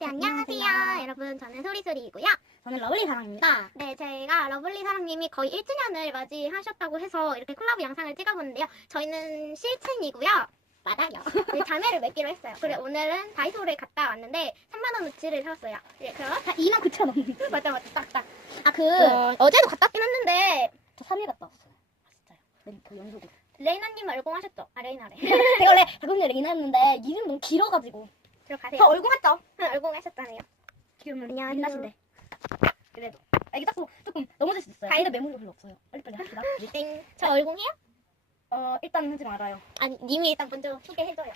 네, 안녕하세요. 여러분, 저는 소리소리이고요. 저는 러블리 사랑입니다. 네, 저희가 러블리 사랑님이 거의 1주년을 맞이하셨다고 해서 이렇게 콜라보 영상을 찍어보는데요. 저희는 실친이고요. 맞아요. 네, 자매를 맺기로 했어요. 그래, 오늘은 다이소를 갔다 왔는데 3만원어치를 샀어요. 네, 그럼 29,000원. 맞아, 딱딱. 어제도 갔다 왔긴 했는데 저 3일 갔다 왔어요. 진짜요. 그 연속으로. 레이나님 얼공하셨죠? 아, 레이나래. 제가 원래 작은데 레이나였는데 이름 너무 길어가지고. 들어가세요. 저 얼공했죠? 응, 얼공하셨다네요. 기름은 안녕하세요. 빛나신데. 그래도. 이게 자꾸 조금 넘어질 수 있어요. 다행이다. 근데 메모리가 별로 없어요. 빨리빨리 합시다. 땡. 저 얼공해요? 일단 하지 말아요. 아니, 님이 일단 먼저 소개해줘요.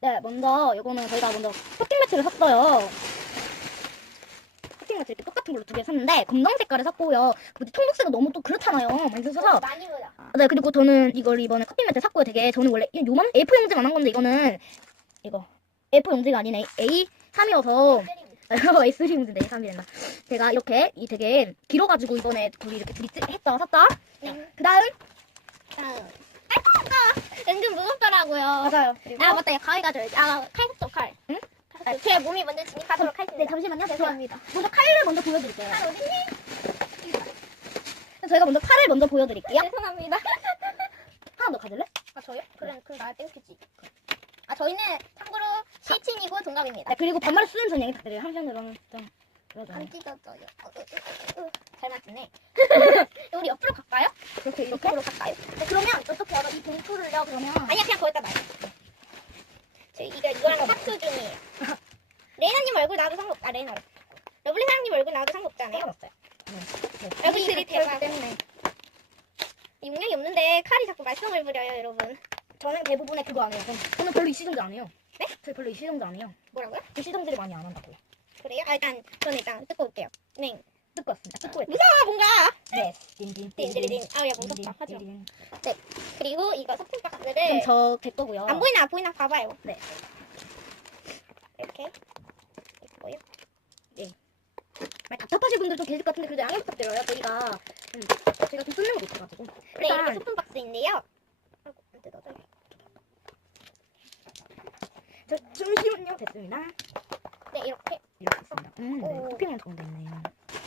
네, 먼저 이거는 저희가 먼저 커팅 매트를 샀어요. 커팅 매트 이렇게 똑같은 걸로 2개 샀는데 검정 색깔을 샀고요. 근데 청록색은 너무 또 그렇잖아요. 많이 써서. 많이 보여. 네, 그리고 저는 이걸 이번에 커팅 매트 샀고요. 되게 저는 원래 요만 A4 용지만 한 건데 이거는 이거 A4 용지가 아닌 A3이어서 A3 용지인데 A3이 된다. 제가 이렇게 이 되게 길어가지고 이번에 둘이 이렇게 둘이 샀다. 그 다음 은근 무겁더라고요. 맞아요. 그리고 아 맞다, 가위가 줘야지. 칼 줬죠, 칼. 응? 제 몸이 먼저 진입하도록 할게요. 네, 잠시만요. 죄송합니다. 먼저 칼을 먼저 보여드릴게요. 칼 어딨니? 저희가 먼저 칼을 먼저 보여드릴게요. 죄송합니다. 하나 더 가질래? 아 저요? 그럼 나 땡큐지. 아 저희는 참고로 실친이고 동갑입니다. 네, 그리고 반말을 쓰는 전 얘기 부탁드려요. 한편으로는 좀 그러잖아요. 안 찢어져요. 잘 맞추네. 우리 옆으로 갈까요? 이렇게 옆으로 갈까요? 네, 그러면 어떻게 알아? 이 봉투를요. 그러면 아니야, 그냥 거기다 놔요. 이거랑 합수 중이에요. 레이나님 얼굴 나와도 상관없. 레이나. 러블리 사장님 얼굴 나와도 상관없잖아요. 상관없어요. 얼굴들이 대박 때문에. 용량이 없는데 칼이 자꾸 말썽을 부려요, 여러분. 저는 대부분의 그거 안 해요. 저는 별로 이시정지 안 해요. 네? 저희 별로 이시정지 안 해요. 뭐라고요? 이시정지를 많이 안 한다고요. 그래요? 저는 일단 뜯고 올게요. 네. 듣고 왔습니다. 듣고 했죠. 무서워, 뭔가. 네. 딘딘딘. 야, 무섭다. 하죠. 그리고 이거 소품 그럼 박스를. 제 거고요. 안 보이나 봐봐요. 네. 이렇게. 있고요. 많이 답답하실 분들도 계실 것 같은데 그래도 양해 부탁드려요. 제가 좀 쓰는 거 못해가지고. 네, 이렇게 소품 박스인데요. 아이고, 안 뜯어져요. 잠시만요. 됐습니다. 네, 이렇게. 이렇게 있습니다. 네. 오. 토핑만 적으면 되네요.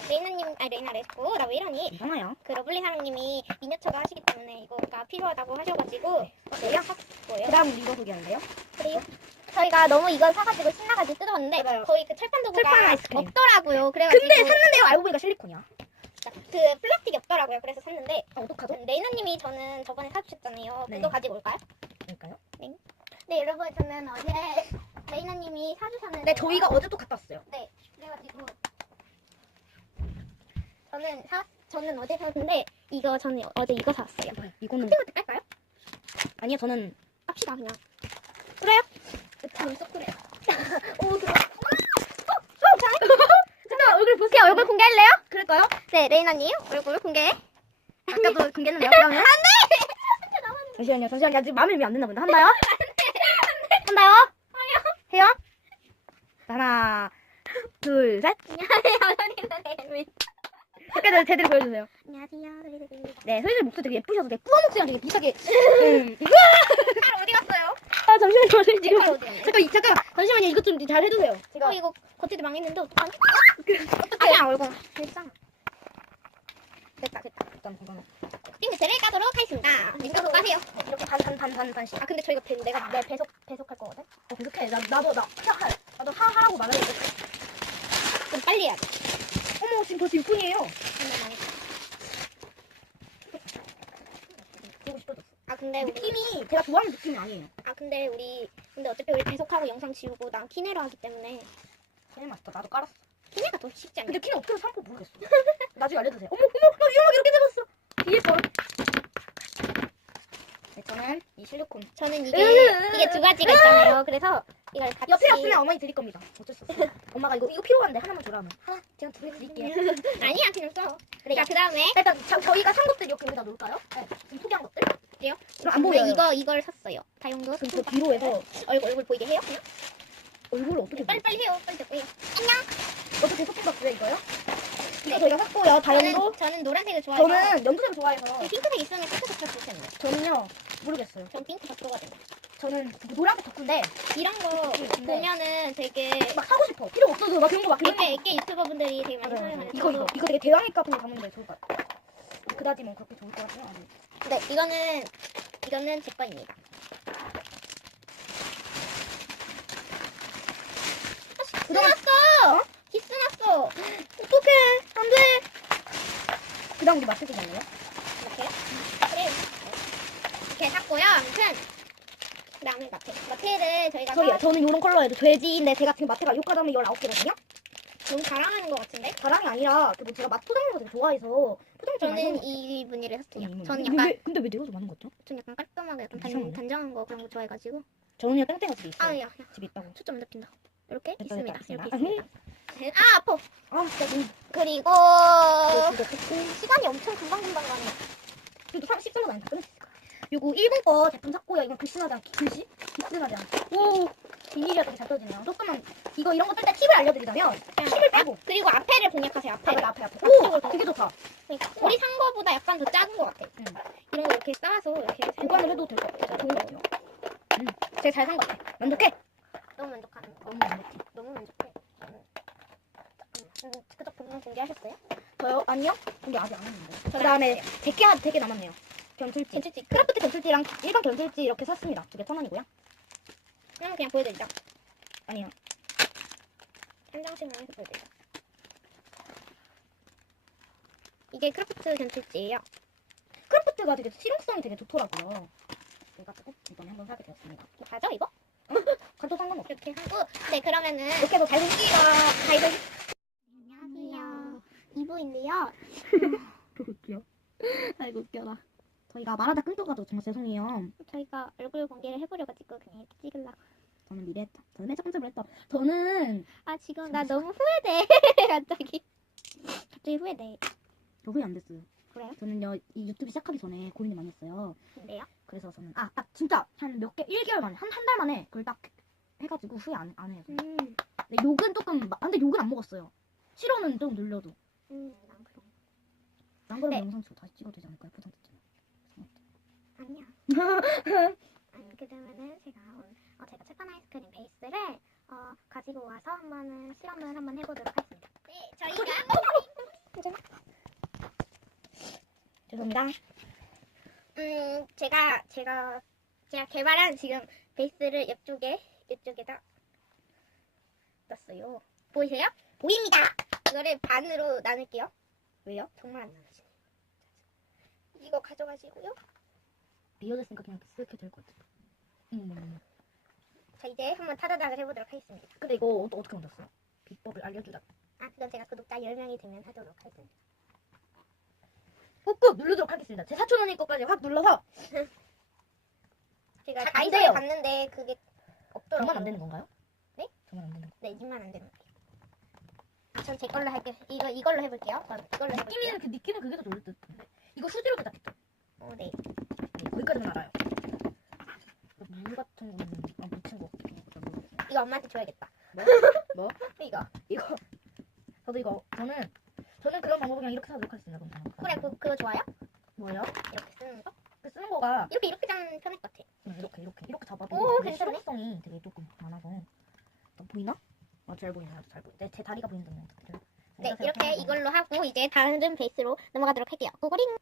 레이나 레스코. 나 왜 이러니? 괜찮아요. 그 러블리 사장님이 미니어처가 하시기 때문에 이거가 필요하다고 하셔가지고 내가 샀고요. 그 다음 이거 소개하는데요. 그리고 저희가 너무 이걸 사가지고 신나가지고 뜯어봤는데 맞아요. 거의 그 철판 도구가 철판 아이스크림. 없더라고요. 그래가지고 근데 샀는데요. 알고 보니까 실리콘이야. 그 플라스틱이 없더라고요. 그래서 샀는데 어떡하죠? 레이나님이 저는 저번에 사주셨잖아요. 네. 그거 가지고 올까요? 그러니까요. 네, 여러분 저는 어제 레이나님이 사주셨는데 네, 저희가 어제 또 갔다 왔어요. 네, 그래가지고 저는 어제 샀는데 저는 어제 이거 샀어요. 이거는 팅부터 깔까요? 아니요. 저는 합시다 그냥. 그래요. 재밌어 그래. 오, 그래. 잠깐 얼굴 보세요. 얼굴 공개할래요? 그럴까요? 네, 레이나님 얼굴 공개. 아까도 공개했는데요. 그러면 잠시만요. 아직 마음이 안 됐나 본데. 한다요? 한다요? 해요? 하나, 둘, 셋. 안녕하세요, 소리소리. 잠깐 제대로 보여주세요. 안녕하세요, 소리소리. 네, 소희들 목소리 되게 예쁘셔서 되게 꾸어 목소리랑 되게 비슷하게. 칼 어디 갔어요? 아, 잠시만요. 저희 지금. 칼 어디 갔나요? 잠깐. 잠시만요. 이것 좀 잘 해주세요. 제가. 이거 겉에도 망했는데 어떡하니? 어떡해. 그냥 얼굴. 됐잖아. 됐다. 일단 잠깐만. 띵크를 까도록 하겠습니다. 이거 까세요. 이렇게 반씩. 아 근데 저희가 내가 배속할 거거든. 계속해. 나도 하라고 말하고 있어. 좀 빨리 해야 돼. 어머, 지금 벌써 6분이에요. 보고 싶어졌어. 아 근데 우리 느낌이 제가 좋아하는 느낌이 아니에요. 근데 어차피 우리 배속하고 영상 지우고 난 키네로 하기 때문에 그냥 맛있다. 나도 깔았어. 키네가 더 쉽지 않냐? 근데 키는 어떻게 사는지 모르겠어. 나중에 알려주세요. 어머, 나 유용하게 이렇게 잡았어. 뒤에서. 네, 저는 이 실리콘. 저는 이게 두 가지가 있잖아요. 그래서 이걸 같이 옆에 없으면 어머니 드릴 겁니다. 어쩔 수 없어요. 엄마가 이거 필요한데 하나만 주라면. 제가 2개 드릴게요. 아니야 그냥 써. 자 그다음에 일단 저희가 산 것들 이렇게 여기다 놓을까요? 네. 지금 소개한 것들. 그래요? 그럼 안 보여요. 이걸 샀어요. 다용도 그럼 저 뒤로 해서 얼굴 보이게 해요? 그냥? 얼굴을 어떻게 빨리 해요. 빨리 잡고요. 어떻게 소개받어요 이거요? 네. 이거 저희가 샀고요. 다용도. 저는 노란색을 좋아해서 저는 연두색 좋아해서. 핑크색 있으면 핑크색 잘 좋겠네. 저는요 모르겠어요. 전 핑크 바꾸가 된다. 저는 노란색 덕후인데 이런 거 보면은 되게 막 사고 싶어. 필요 없어도 막 그런 거 막 애깨 유튜버분들이 되게 많이 맞아요. 사용하는 이거 되게 대왕이값 분에 담는 게 좋을 것 같아요. 그다지면 그렇게 좋을 것 같아요. 아주. 네, 이거는 제 거입니다. 기스 났어! 기스 났어! 어떡해. 안 돼. 그 다음 우리 마트지 않나요? 이렇게요? 그래. 이렇게 샀고요. 아무튼 그 다음에 마테를 저희가 저는 이런 컬러예요. 돼지인데 제가 지금 마트가 욕하자면 19개거든요? 너무 자랑하는 것 같은데? 자랑이 아니라 그 뭐 제가 맛 포장하는 거 되게 좋아해서 포장지 많이 저는 사는 이 무늬를 샀어요. 거. 저는 근데 약간 근데 왜 내가 더 많은 거 같죠? 좀 약간 깔끔하게 약간 이상하네. 단정한 거 그런 거 좋아해가지고. 저는요 땡땡가 집에 있어요. 아야, 집에 있다고. 초점 안 잡힌다. 이렇게 됐다, 있습니다. 됐다, 이렇게 됐다. 있습니다. 아 아파. 아 진짜 너무 그리고 이거 뜯고. 시간이 엄청 금방금방 가네. 그래도 10분만 안에 다 끝낼 수 있을 거야. 요거 일본 거 제품 샀고요. 이건 글씨나지 않게 글씨나지 않게. 오 비닐이라 되게 잘 떨어지네요. 조금만 이런 거 뜰 때 팁을 알려드리자면 팁을 빼고 그리고 앞에를 공략하세요. 앞에를. 앞에. 오 되게 좋다. 그러니까 우리 산 거보다 약간 더 작은 것 같아. 이런 거 이렇게 쌓아서 이렇게 보관을 해도 될 것 같아. 좋은 것 같아요. 제가 잘 산 것 같아. 만족해? 너무 만족하는 거. 너무 만족해. 너무 만족해. 그쪽 부분 공개하셨어요? 저요? 아니요? 근데 아직 안 했는데. 그 다음에 되게 남았네요. 견출지. 괜찮지? 크라프트 견출지랑 일반 견출지 이렇게 샀습니다. 2개 1,000원이고요. 그냥 보여드리죠. 아니요. 한 장씩만 해서 보여드리죠. 이게 크라프트 견출지예요. 크라프트가 되게 실용성이 되게 좋더라고요. 그래가지고 이번에 한번 사게 되었습니다. 맞아 이거? 가도 상관없어. 이렇게 하고 네 그러면은 이렇게 해서 잘 옮기가 가이드. 안녕하세요. 2부인데요. 웃겨. 아이고 웃겨라. 저희가 말하다 끊겨가지고 정말 죄송해요. 저희가 얼굴 공개를 해보려가지고 그냥 이렇게 찍으려고. 저는 미래했다. 저는 맨 첫 번째로 했다. 저는 아 지금 나 너무 후회돼. 갑자기 후회돼. 저 후회 안 됐어요. 그래요? 저는요 이 유튜브 시작하기 전에 고민을 많이 했어요. 근데요? 그래서 저는 딱 진짜 한 몇 개 1개월 만에 한 달 만에 그걸 딱 해가지고 후회 안 해요. 근데 욕은 조금 근데 욕은 안 먹었어요. 싫어는 좀 늘려도. 난 그럼. 안 그러면 네. 영상 찍고 다시 찍어도 되지 않을까요? 포장 됐지만. 아니야. 아니 그러면은 제가 착한 아이스크림 베이스를 가지고 와서 한번 실험을 한번 해보도록 하겠습니다. 네, 저희가 죄송합니다. 제가 개발한 지금 베이스를 이쪽에다 놨어요. 보이세요? 보입니다. 이거를 반으로 나눌게요. 왜요? 정말 안 나누시네. 이거 가져가시고요. 비어졌으니까 그냥 이렇게 될 것 같아. 자 이제 한번 타다닥을 해보도록 하겠습니다. 근데 이거 어떻게 만들었어요? 비법을 알려주자. 그건 제가 구독자 10명이 되면 하도록 하겠습니다. 꾹꾹 누르도록 하겠습니다. 제 4,000원일 것까지 확 눌러서. 제가 안 다이소에 돼요. 갔는데 그게 없더라고요. 정말 안 되는 건가요? 네? 정말 안 되는 거. 네, 님만 안 되는 거예요. 전 제 걸로 할게요. 이걸로 해볼게요. 이걸로 해볼게요. 느낌은 그게 더 좋을 듯. 이거 수지로 부탁했죠. 네. 네, 거기까지만 알아요. 물 같은 거는 묻힌 거 같아요. 이거 엄마한테 줘야겠다. 뭐? 이거. 저는 그런 방법을 그냥 이렇게 사도록 하겠습니다. 그래, 그거 좋아요? 뭐예요? 이렇게 쓰는 거? 쓰는 거가 이렇게 잡으면 편할 것 같아. 이렇게 잡아도 오, 되게 괜찮네. 실용성이 되게 조금 많아서. 보이나? 잘 보이네요. 잘 보이. 제 다리가 보인다면 어떡해요? 네, 이렇게 이걸로 하고 이제 다른 베이스로 넘어가도록 할게요. 고고링!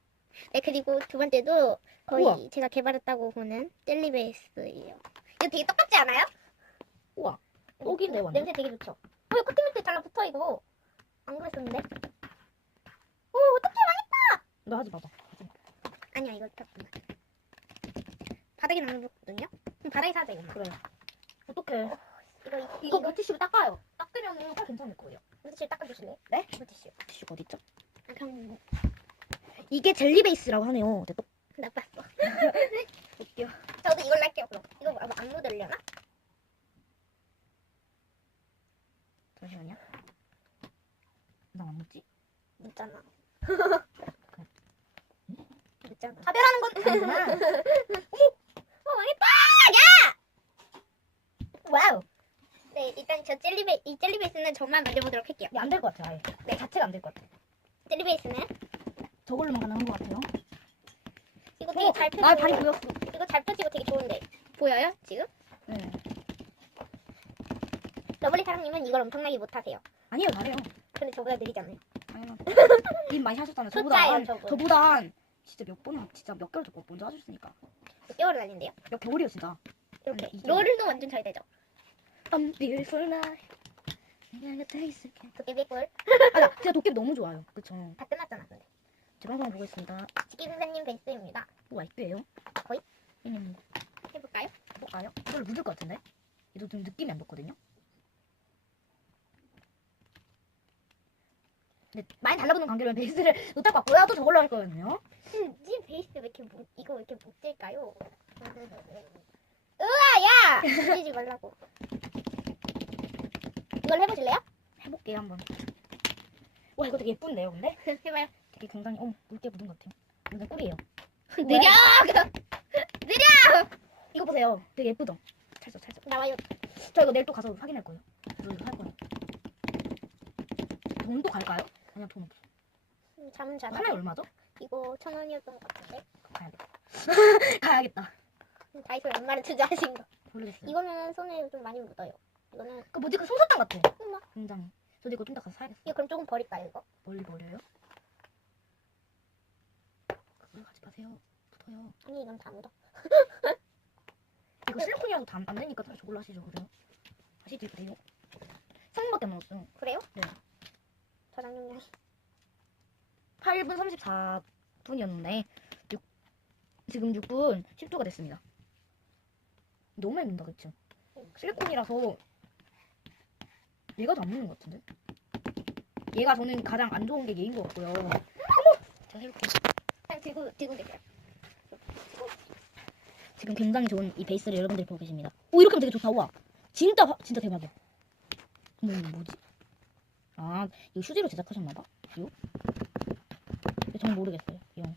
네, 그리고 두 번째도 거의 우와. 제가 개발했다고 보는 젤리 베이스예요. 이거 되게 똑같지 않아요? 우와. 떡인데 완전. 냄새 되게 좋죠? 이거 커팅 밑에 달라붙어 이거. 안 그랬었는데? 오, 어떡해 망했다! 너 하지 마봐. 아니야, 이거 잠깐만. 바닥에 남거든요? 그럼 바닥에 사자 이거. 그래. 어떡해. 이거 물티슈로 닦아요. 닦으면 딱 괜찮을 거예요. 물티슈 닦아주실래요? 네? 물티슈. 티슈가 어디 있죠? 그럼 이게 젤리 베이스라고 하네요. 네, 나빴어. 웃겨. 저도 이걸로 할게요 그럼. 이거 아마 안 묻으려나? 잠시만요. 나안 묻지? 묻잖아. 묻잖아. 차별하는 건 아니구나. 망했다! 와우. 네, 일단 이 젤리 베이스는 저만 만들어보도록 할게요. 안 될 것 같아요. 아예. 네. 자체가 안 될 것 같아. 젤리 베이스는 저걸로만 가능한 것 같아요. 이거 되게 잘 펴지고 아, 다리 보였어. 이거 잘 펴지고 되게 좋은데 보여요 지금? 네. 러블리 사랑님은 이걸 엄청나게 못하세요. 아니에요, 잘해요. 근데 저보다 느리잖아요. 당연하죠. 님 많이 하셨잖아요. 숫자예요, 저분. 저보단 진짜 진짜 몇 개월 더 먼저 하셨으니까. 몇 개월은 아닌데요? 몇 개월이요, 진짜. 이렇게. 이게- 롤도 완전 잘 되죠. I'm beautiful night. 내가 곁에 있을게. 도깨비꿀 아, 나 진짜 도깨비 너무 좋아요. 그쵸. 다 끝났잖아. 근데. 제 방송 보고 있습니다. 지기 선생님 베이스입니다. 뭐가 있대요? 거의? 형님, 해볼까요? 해볼까요? 이걸 묻을 것 같은데? 이거 좀 느낌이 안 좋거든요? 근데 많이 달라붙는 관계로 베이스를 못할 것 같고요. 또 저걸로 할 거거든요. 지 베이스 왜 이렇게 이거 왜 이렇게 목질까요? 으아 야! 묻지 말라고. 이걸 해보실래요? 해볼게요, 한번. 와, 이거 되게 예쁜데요, 근데? 해봐요. 되게 굉장히, 물게 묻은 것 같아요. 이건 꿀이에요. 느려! 이거 보세요. 되게 예쁘죠? 찰져. 나와요. 저 이거 내일 또 가서 확인할 거예요. 저 이거 할 거예요. 돈도 갈까요? 아니요, 돈 없어. 잠은 자다. 하나에 얼마죠? 이거 1,000원이었던 것 같은데. 가야겠다. 가야겠다. 다이소에 얼마를 투자하신 거. 모르겠어요. 이거는 손에 좀 많이 묻어요. 이거는 그 뭐지? 그 솜사탕 같아. 어머. 굉장히. 저도 이거 좀 더 가서 사야겠어. 이거 그럼 조금 버릴까요 이거? 멀리 버려요? 그걸 가지 마세요. 묻어요. 아니 이건 다 묻어. 이거 실리콘이라도 안 되니까 저걸로 하시죠, 그래요? 하시지, 그래요? 3분밖에 안 남았어요. 그래요? 네. 저장용량이 8분 34분이었는데 지금 6분 10초가 됐습니다. 너무 많이 넣는다, 그쵸? 실리콘이라서 얘가 더 안 묻는 것 같은데? 얘가 저는 가장 안 좋은 게 얘인 것 같고요. 제가 해볼게요. 그냥 들고 계세요. 지금 굉장히 좋은 이 베이스를 여러분들이 보고 계십니다. 오, 이렇게 하면 되게 좋다. 우와. 진짜 대박이야. 뭐지? 아, 이거 휴지로 제작하셨나봐. 이거? 저는 모르겠어요. 이거.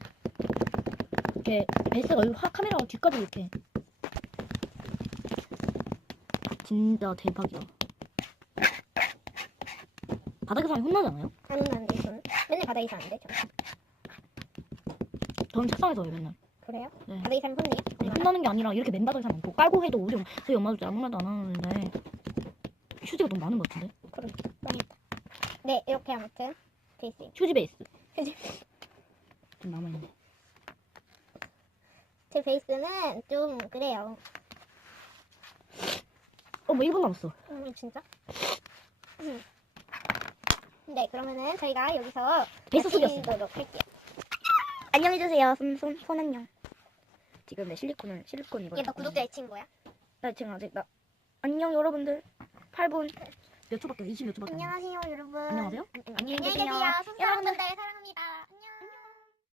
이렇게 베이스가 여기 카메라 뒤까지 이렇게. 진짜 대박이야. 바닥에서 하면 혼나잖아요? 안 혼나는데 저는 맨날 바닥에서 하는데 저는. 저는 책상에서 해요, 맨날. 그래요? 네. 바닥에서 하면 혼내요? 네, 혼나는 게 아니라 이렇게 맨바닥에서 하면 고 깔고 해도 우리 저희 엄마도 아무 말도 안 하는데 휴지가 너무 많은 것 같은데? 그럼 망했다. 네 이렇게 아무튼 베이스. 휴지 베이스. 휴지. 좀 남아있네. 제 베이스는 좀 그래요. 뭐 1분 남았어. 진짜? 네 그러면은 저희가 여기서 베이스 속였어요. 마치도록 할게요. 안녕해주세요. 손 안녕. 지금 내 실리콘 이거. 얘 너 구독자 애친 거야? 나 지금 아직 안녕 여러분들. 8분 몇 초밖에 20몇 초밖에 안 남았어. 안녕하세요 여러분. 안녕하세요? 안녕히 계세요. 여러분들 사랑합니다.